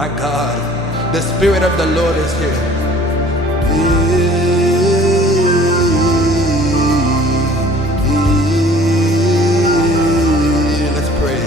My God, the Spirit of the Lord is here. Let's pray.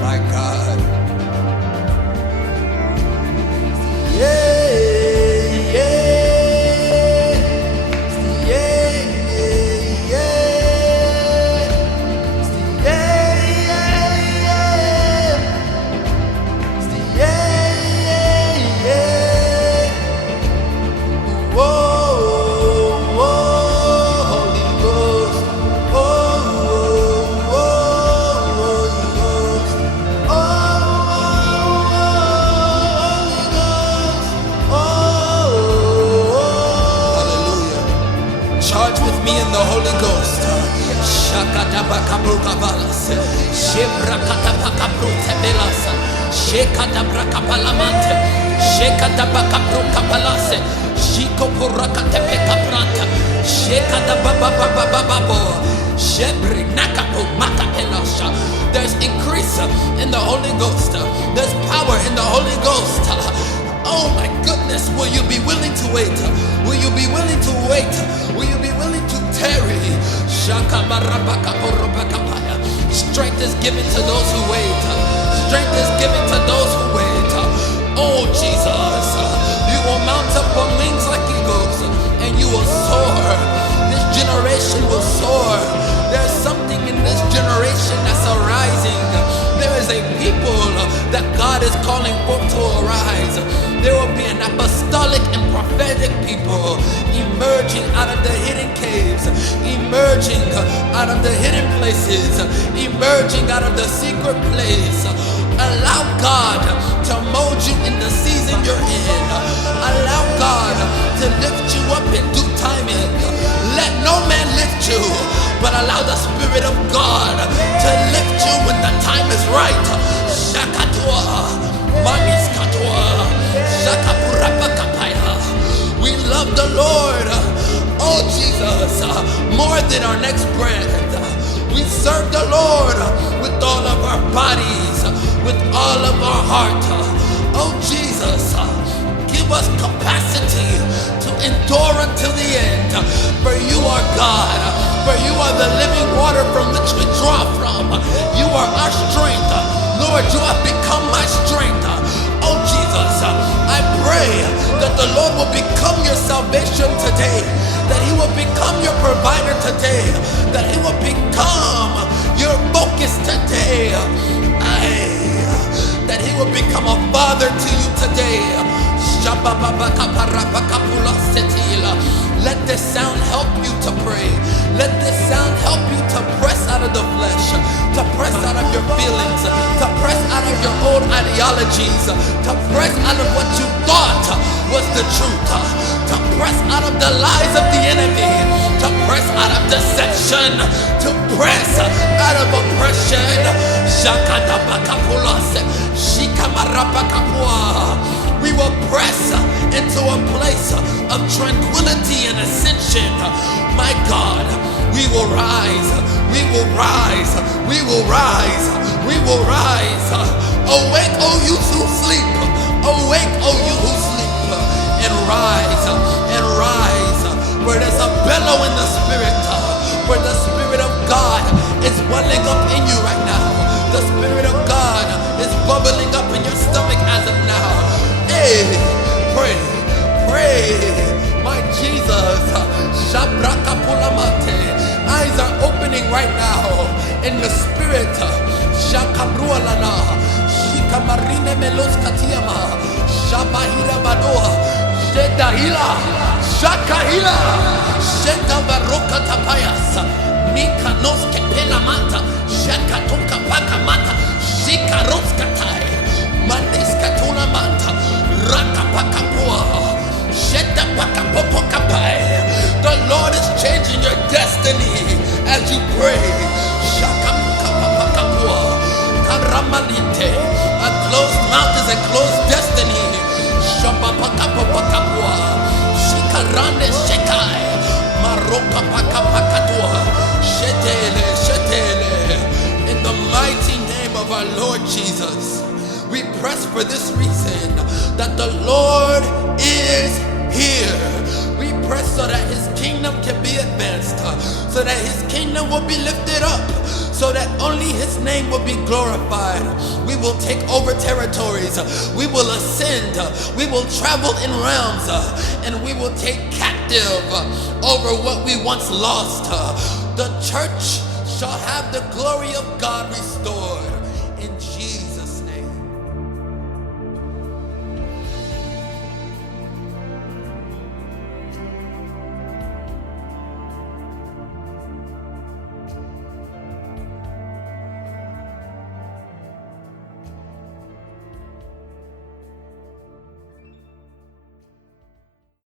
My God. Charge with me in the Holy Ghost. Shakadabakabrukavalas. Shebrakatapakabrutabelas. Shekadabrakapalamante. Shekadabakabrukapalase. Shikopurakatepekapranta. Shekadabababababo. Shebrinakapumakapelasa. There's increase in the Holy Ghost. There's power in the Holy Ghost. Oh my goodness, will you be willing to wait? Will you be willing to wait? Will you be willing to tarry? Strength is given to those who wait. Strength is given to those who wait. Oh Jesus, you will mount up on wings like eagles and you will soar. This generation will soar. There's something in this generation that's arising. There is a people that God is calling forth to arise. There will be an apostolic and prophetic people emerging out of the hidden caves, emerging out of the hidden places, emerging out of the secret place. Allow God to mold you in the season you're in. Allow God to lift you up in due timing. Let no man lift you, but allow the Spirit of God to lift you when the time is right. Shakatua, Maniskatua, Shakapurapakapaya. We love the Lord, oh Jesus, more than our next breath. We serve the Lord with all of our bodies, with all of our heart. Oh Jesus, give us capacity to endure until the end. For you are God, for you are the living water from which we draw from. You are our strength. Lord, you have become my strength. the Lord will become your salvation today, that he will become your provider today, that he will become your focus today, that he will become a father to you today. Let this sound help you to pray. Let this sound help you to press out of the flesh, to press out of your feelings, to press out of your old ideologies, to press out of what you thought was the truth, to press out of the lies of the enemy, to press out of deception, to press out of oppression. We will press into a place of tranquility and ascension. My God, we will rise, we will rise, we will rise, we will rise. Awake, O you who sleep, awake, O you who sleep, and rise, and rise. For there's a bellow in the spirit, where the Spirit of God is welling up in you right now. The Spirit of God is bubbling up in your stomach as of now. Hey, pray, pray, my Jesus. Shabrakapulamate. Eyes are opening right now in the spirit. Shakabrualana. Shikamarine meloskatiama. Shabahira badoa. Shedahila. Shakahila. Shekabaroka tapayas. Mikanoske pelamata. Shakatunka pakamata. Shikaroskatai. Mandiskatuna manta. Rakapakapua. The Lord is changing your destiny as you pray. A closed mouth is a closed destiny. In the mighty name of our Lord Jesus, we press for this reason, that the Lord is here. We press so that his kingdom can be advanced, so that his kingdom will be lifted up, so that only his name will be glorified. We will take over territories, we will ascend, we will travel in realms, and we will take captive over what we once lost. The church shall have the glory of God restored in Jesus'